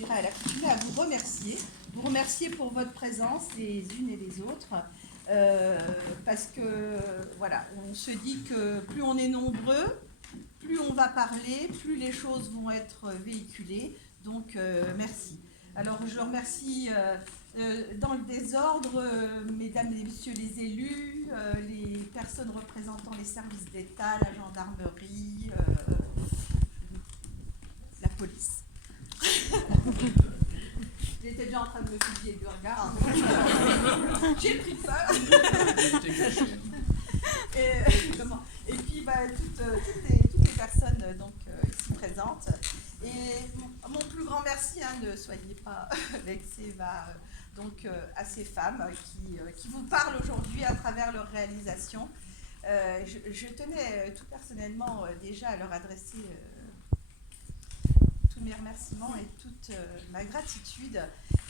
dirais à l'accoutumée, à vous remercier pour votre présence les unes et les autres, parce que voilà, on se dit que plus on est nombreux, plus on va parler, plus les choses vont être véhiculées. Donc merci. Alors je remercie dans le désordre, mesdames et messieurs les élus, les personnes représentant les services d'État, la gendarmerie, la police. J'étais déjà en train de me fusiller du regard. J'ai pris peur. Et puis toutes les personnes donc, ici présentes. Et mon plus grand merci, ne soyez pas vexés, à ces femmes qui vous parlent aujourd'hui à travers leur réalisation. Je tenais tout personnellement déjà à leur adresser tous mes remerciements et toute ma gratitude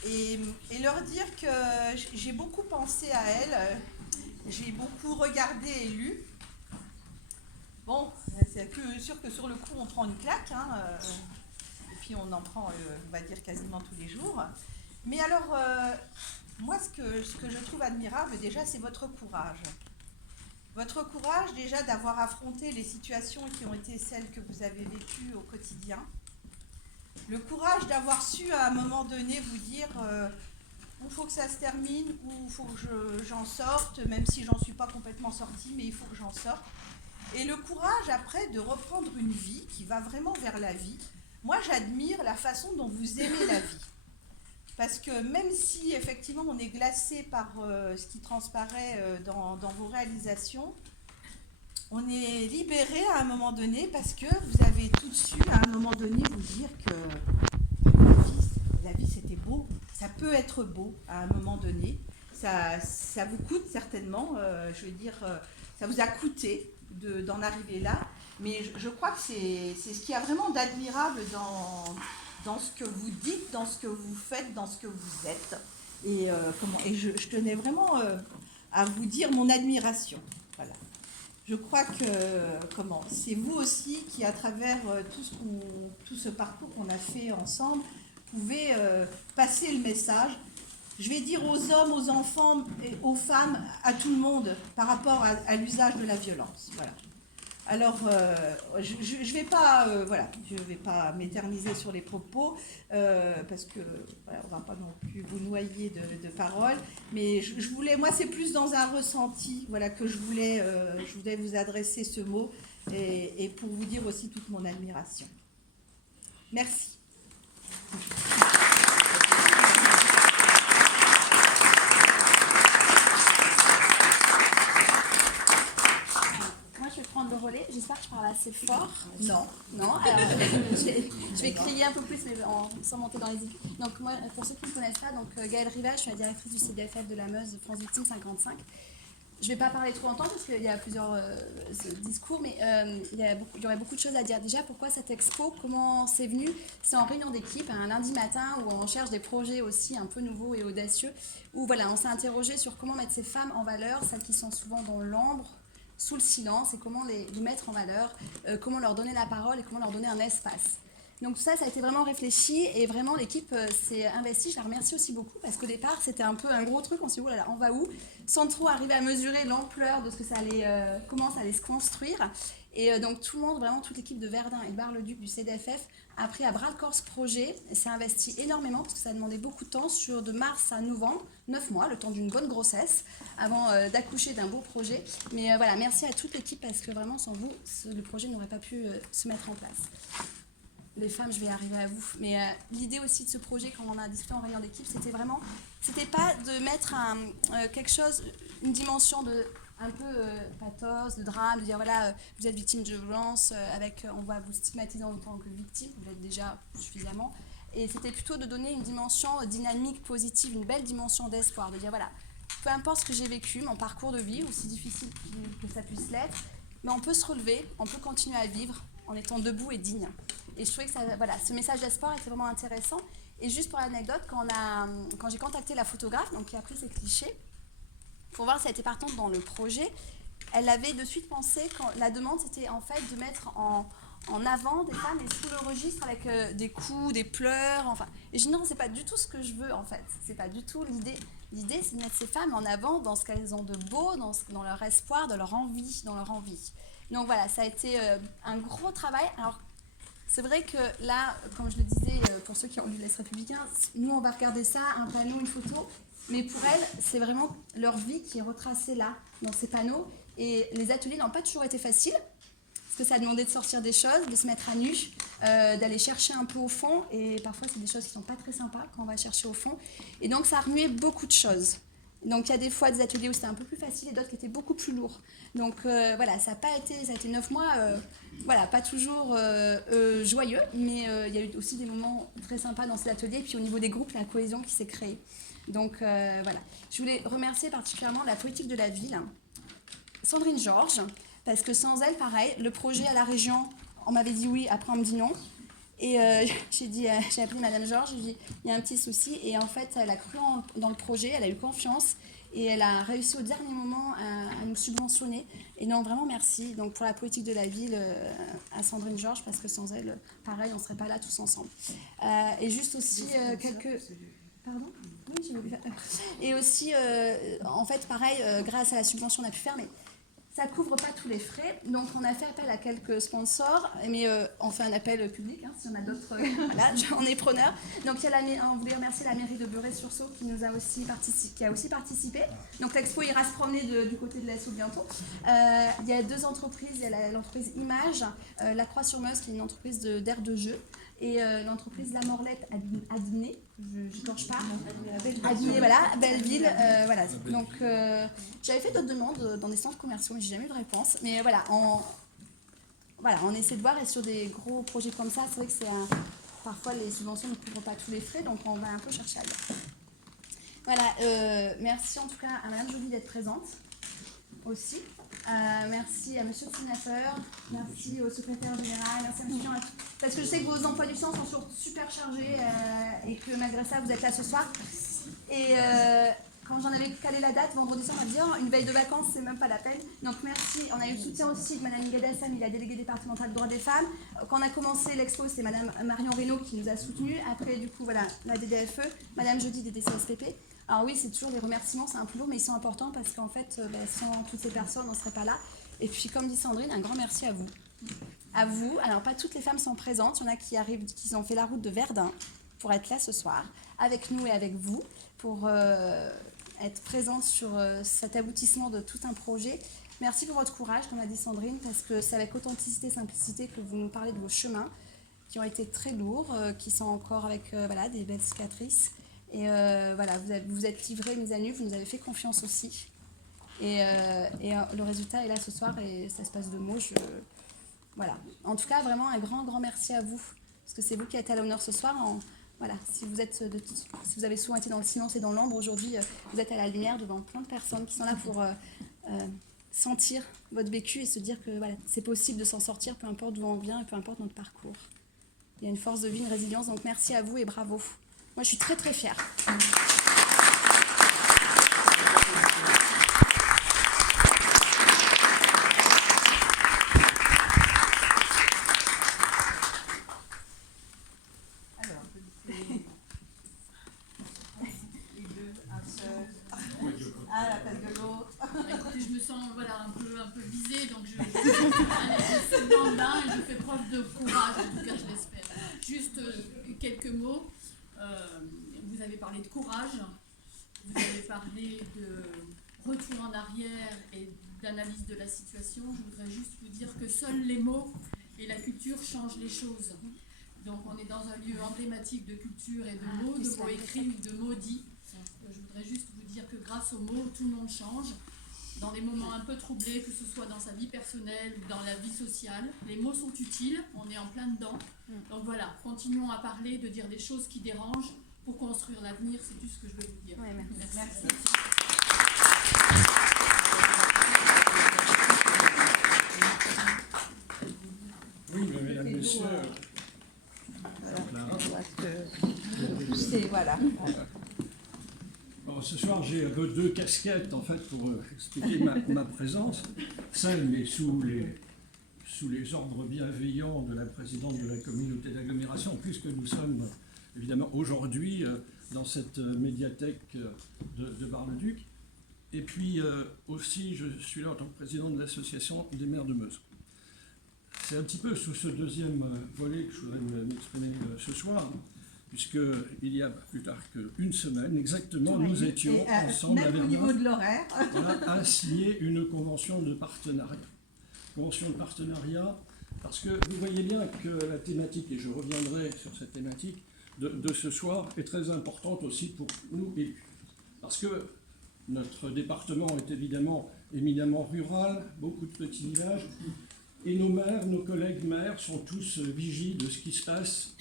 et leur dire que j'ai beaucoup pensé à elles, j'ai beaucoup regardé et lu. Bon, c'est sûr que sur le coup on prend une claque, et puis on en prend, on va dire, quasiment tous les jours. Mais alors, moi ce que je trouve admirable déjà, c'est votre courage. Votre courage déjà d'avoir affronté les situations qui ont été celles que vous avez vécues au quotidien. Le courage d'avoir su à un moment donné vous dire il faut que ça se termine ou il faut que j'en sorte, même si j'en suis pas complètement sortie, mais il faut que j'en sorte. Et le courage après de reprendre une vie qui va vraiment vers la vie. Moi j'admire la façon dont vous aimez la vie. Parce que même si effectivement on est glacé par ce qui transparaît dans vos réalisations, on est libéré à un moment donné parce que vous avez tout de suite à un moment donné vous dire que la vie c'était beau, ça peut être beau à un moment donné, ça vous coûte certainement, ça vous a coûté d'en arriver là, mais je crois que c'est ce qu'il y a vraiment d'admirable dans ce que vous dites, dans ce que vous faites, dans ce que vous êtes, et je tenais vraiment à vous dire mon admiration, voilà. Je crois que c'est vous aussi qui, à travers tout ce parcours qu'on a fait ensemble, pouvez passer le message, je vais dire aux hommes, aux enfants, aux femmes, à tout le monde, par rapport à l'usage de la violence. Voilà. Alors, je vais pas m'éterniser sur les propos, parce que on va pas non plus vous noyer de paroles, mais je voulais, moi c'est plus dans un ressenti, que je voulais vous adresser ce mot et pour vous dire aussi toute mon admiration. Merci. Je vais prendre le relais, j'espère que je parle assez fort. Non. Alors je vais crier un peu plus, mais sans monter dans les aigus. Donc moi, pour ceux qui ne me connaissent pas, Gaëlle Rival, je suis la directrice du CDFF de la Meuse, France Victime 55. Je ne vais pas parler trop longtemps parce qu'il y a plusieurs discours, mais il y aurait beaucoup de choses à dire. Déjà, pourquoi cette expo, comment c'est venu? C'est en réunion d'équipe, un lundi matin, où on cherche des projets aussi un peu nouveaux et audacieux, où on s'est interrogé sur comment mettre ces femmes en valeur, celles qui sont souvent dans l'ombre, sous le silence, et comment les mettre en valeur, comment leur donner la parole et comment leur donner un espace. Donc tout ça, ça a été vraiment réfléchi et vraiment l'équipe s'est investie. Je la remercie aussi beaucoup parce qu'au départ, c'était un peu un gros truc. On s'est dit, oh là là, on va où? Sans trop arriver à mesurer l'ampleur de ce que ça allait, comment ça allait se construire. Et donc tout le monde, vraiment toute l'équipe de Verdun et de Bar-le-Duc du CDFF a pris à bras-le-corps ce projet et s'est investi énormément parce que ça a demandé beaucoup de temps, de mars à novembre, 9 mois, le temps d'une bonne grossesse, avant d'accoucher d'un beau projet. Mais merci à toute l'équipe parce que vraiment sans vous, le projet n'aurait pas pu se mettre en place. Les femmes, je vais arriver à vous. Mais l'idée aussi de ce projet, quand on a discuté en réunion d'équipe, c'était pas de mettre quelque chose, une dimension de un peu pathos, de drame, de dire vous êtes victime de violence, on va vous stigmatiser en tant que victime, vous l'êtes déjà suffisamment. Et c'était plutôt de donner une dimension dynamique, positive, une belle dimension d'espoir, de dire peu importe ce que j'ai vécu, mon parcours de vie, aussi difficile que ça puisse l'être, mais on peut se relever, on peut continuer à vivre en étant debout et digne. Et je trouvais que ce message d'espoir était vraiment intéressant. Et juste pour l'anecdote, quand j'ai contacté la photographe, qui a pris ces clichés, pour voir si elle était partante dans le projet, elle avait de suite pensé, quand la demande c'était en fait de mettre en avant des femmes et sous le registre avec des coups, des pleurs, enfin. Et je dis non, c'est pas du tout ce que je veux en fait. C'est pas du tout l'idée. L'idée, c'est de mettre ces femmes en avant dans ce qu'elles ont de beau, dans leur espoir, dans leur envie, Donc voilà, ça a été un gros travail. Alors, c'est vrai que là, comme je le disais, pour ceux qui ont lu l'Est républicain, nous, on va regarder ça, un panneau, une photo. Mais pour elles, c'est vraiment leur vie qui est retracée là, dans ces panneaux. Et les ateliers n'ont pas toujours été faciles, parce que ça a demandé de sortir des choses, de se mettre à nu, d'aller chercher un peu au fond. Et parfois, c'est des choses qui ne sont pas très sympas quand on va chercher au fond. Et donc, ça a remué beaucoup de choses. Donc, il y a des fois des ateliers où c'était un peu plus facile et d'autres qui étaient beaucoup plus lourds. Donc, voilà, ça a été 9 mois, voilà, pas toujours joyeux, mais il y a eu aussi des moments très sympas dans ces ateliers. Et puis, au niveau des groupes, la cohésion qui s'est créée. Donc, voilà. Je voulais remercier particulièrement la politique de la ville, Sandrine Georges, parce que sans elle, pareil, le projet à la région, on m'avait dit oui, après on me dit non. Et j'ai appelé Madame Georges, j'ai dit il y a un petit souci. Et en fait, elle a cru dans le projet, elle a eu confiance et elle a réussi au dernier moment à nous subventionner. Et non, vraiment merci. Donc pour la politique de la ville, à Sandrine Georges, parce que sans elle, pareil, on ne serait pas là tous ensemble. Et juste aussi quelques... Pardon ? Oui, j'ai oublié. Et aussi, en fait, pareil, grâce à la subvention, on a pu faire, mais ça ne couvre pas tous les frais. Donc, on a fait appel à quelques sponsors, mais on fait un appel public, hein, s'il y en a d'autres, voilà, on est preneurs. Donc, on voulait remercier la mairie de Beurré-sur-Saulx qui a aussi participé. Donc, l'expo ira se promener du côté de l'Essau bientôt. Il y a 2 entreprises, il y a l'entreprise Image, La Croix-sur-Meuse, qui est une entreprise d'aire de jeu, et l'entreprise La Morlette à Dîner, je ne torche pas, à Dîner, voilà, Belleville, voilà. Donc, j'avais fait d'autres demandes dans des centres commerciaux, mais j'ai jamais eu de réponse. Mais voilà, on essaie de voir, et sur des gros projets comme ça, c'est vrai que parfois les subventions ne couvrent pas tous les frais, donc on va un peu chercher ailleurs. Voilà, merci en tout cas à Madame Joly d'être présente aussi. Merci à Monsieur le Sénateur, merci au Secrétaire Général, merci à Monsieur Jean, parce que je sais que vos emplois du temps sont super chargés et que malgré ça vous êtes là ce soir. Et quand j'en avais calé la date, vendredi soir, on m'a dit une veille de vacances, c'est même pas la peine. Donc merci. On a eu le soutien aussi de Madame Gadassan, la déléguée départementale des droits des femmes. Quand on a commencé l'expo, c'est Madame Marion Reynaud qui nous a soutenus. Après, du coup, voilà, la DDFE, Madame Jody des DCSPP. Alors oui, c'est toujours les remerciements, c'est un peu lourd, mais ils sont importants parce qu'en fait, sans toutes ces personnes, on ne serait pas là. Et puis, comme dit Sandrine, un grand merci à vous. À vous. Alors, pas toutes les femmes sont présentes. Il y en a qui arrivent, qui ont fait la route de Verdun pour être là ce soir, avec nous et avec vous, pour être présentes sur cet aboutissement de tout un projet. Merci pour votre courage, comme a dit Sandrine, parce que c'est avec authenticité et simplicité que vous nous parlez de vos chemins, qui ont été très lourds, qui sont encore avec des belles cicatrices. Et voilà, vous êtes livrés, mes amis, vous nous avez fait confiance aussi. Et le résultat est là ce soir et ça se passe de mots. Voilà. En tout cas, vraiment un grand, grand merci à vous. Parce que c'est vous qui êtes à l'honneur ce soir. Voilà, si vous avez souvent été dans le silence et dans l'ombre, aujourd'hui, vous êtes à la lumière devant plein de personnes qui sont là pour sentir votre vécu et se dire que voilà, c'est possible de s'en sortir, peu importe d'où on vient et peu importe notre parcours. Il y a une force de vie, une résilience, donc merci à vous et bravo. Moi, je suis très, très fière. Alors, les deux, un seul. Ah, la place de l'autre. Écoutez, je me sens un peu visée, donc je suis dans le bain et je fais preuve de courage, en tout cas je l'espère. Juste quelques mots. Vous avez parlé de courage, vous avez parlé de retour en arrière et d'analyse de la situation. Je voudrais juste vous dire que seuls les mots et la culture changent les choses. Donc on est dans un lieu emblématique de culture et de mots écrits ou de mots dits. Je voudrais juste vous dire que grâce aux mots, tout le monde change. Dans les moments un peu troublés, que ce soit dans sa vie personnelle ou dans la vie sociale, les mots sont utiles, on est en plein dedans. Donc voilà, continuons à parler, de dire des choses qui dérangent pour construire l'avenir, c'est tout ce que je veux vous dire. Ouais, merci. Oui, mais mesdames, messieurs. Voilà. Alors, ce soir, j'ai un peu 2 casquettes en fait pour expliquer ma présence. Celle, mais sous sous les ordres bienveillants de la présidente de la communauté d'agglomération, puisque nous sommes évidemment aujourd'hui dans cette médiathèque de Bar-le-Duc. Et puis aussi, je suis là en tant que président de l'association des maires de Meuse. C'est un petit peu sous ce deuxième volet que je voudrais m'exprimer ce soir, puisqu'il y a plus tard qu'une semaine, exactement, nous étions ensemble même avec au niveau de l'horaire. à signer une convention de partenariat. Convention de partenariat, parce que vous voyez bien que la thématique, et je reviendrai sur cette thématique, de ce soir est très importante aussi pour nous élus. Parce que notre département est évidemment éminemment rural, beaucoup de petits villages, et nos maires, nos collègues maires sont tous vigiles de ce qui se passe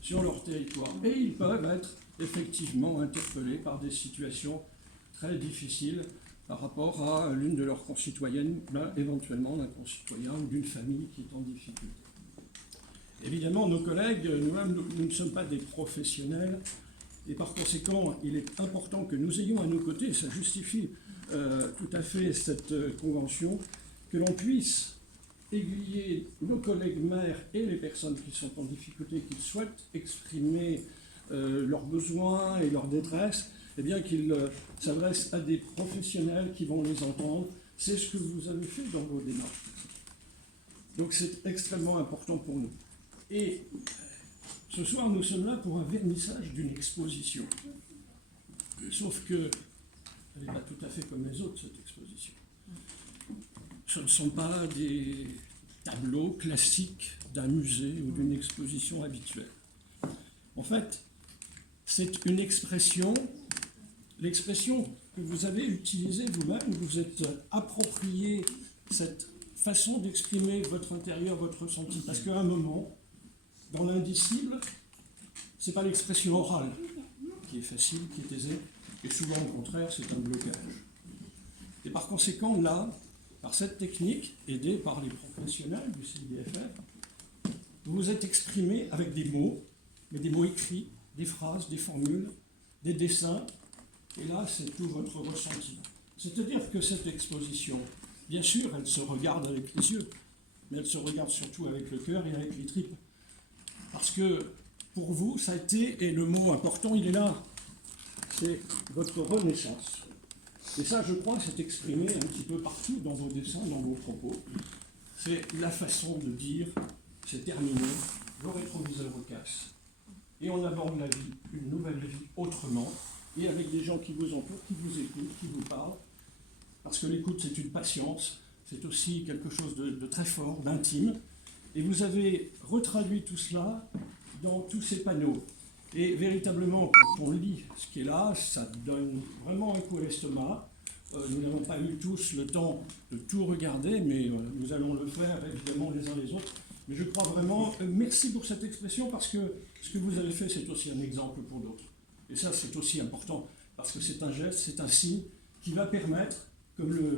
sur leur territoire. Et ils peuvent être effectivement interpellés par des situations très difficiles par rapport à l'une de leurs concitoyennes, éventuellement d'un concitoyen ou d'une famille qui est en difficulté. Évidemment, nos collègues, nous-mêmes, nous ne sommes pas des professionnels, et par conséquent, il est important que nous ayons à nos côtés, ça justifie tout à fait cette convention, que l'on puisse aiguiller nos collègues maires et les personnes qui sont en difficulté, qui souhaitent exprimer leurs besoins et leur détresse, eh bien qu'ils s'adressent à des professionnels qui vont les entendre. C'est ce que vous avez fait dans vos démarches. Donc c'est extrêmement important pour nous. Et ce soir, nous sommes là pour un vernissage d'une exposition. Sauf que elle n'est pas tout à fait comme les autres, cette exposition. Ce ne sont pas des tableaux classiques d'un musée ou d'une exposition habituelle. En fait, c'est une expression, l'expression que vous avez utilisée vous-même, vous êtes approprié cette façon d'exprimer votre intérieur, votre ressenti. Parce qu'à un moment, dans l'indicible, ce n'est pas l'expression orale qui est facile, qui est aisée, et souvent au contraire, c'est un blocage. Et par conséquent, là, par cette technique, aidée par les professionnels du CIDFF, vous vous êtes exprimé avec des mots, mais des mots écrits, des phrases, des formules, des dessins, et là, c'est tout votre ressenti. C'est-à-dire que cette exposition, bien sûr, elle se regarde avec les yeux, mais elle se regarde surtout avec le cœur et avec les tripes. Parce que, pour vous, ça a été, et le mot important, il est là, c'est votre renaissance. Et ça, je crois, c'est exprimé un petit peu partout dans vos dessins, dans vos propos. C'est la façon de dire, c'est terminé, le rétroviseur casse. Et on aborde la vie, une nouvelle vie, autrement, et avec des gens qui vous entourent, qui vous écoutent, qui vous parlent. Parce que l'écoute, c'est une patience, c'est aussi quelque chose de très fort, d'intime. Et vous avez retraduit tout cela dans tous ces panneaux. Et véritablement, quand on lit ce qui est là, ça donne vraiment un coup à l'estomac. Nous n'avons pas eu tous le temps de tout regarder, mais nous allons le faire évidemment les uns les autres. Mais je crois vraiment, merci pour cette expression, parce que ce que vous avez fait, c'est aussi un exemple pour d'autres. Et ça, c'est aussi important, parce que c'est un geste, c'est un signe qui va permettre, comme le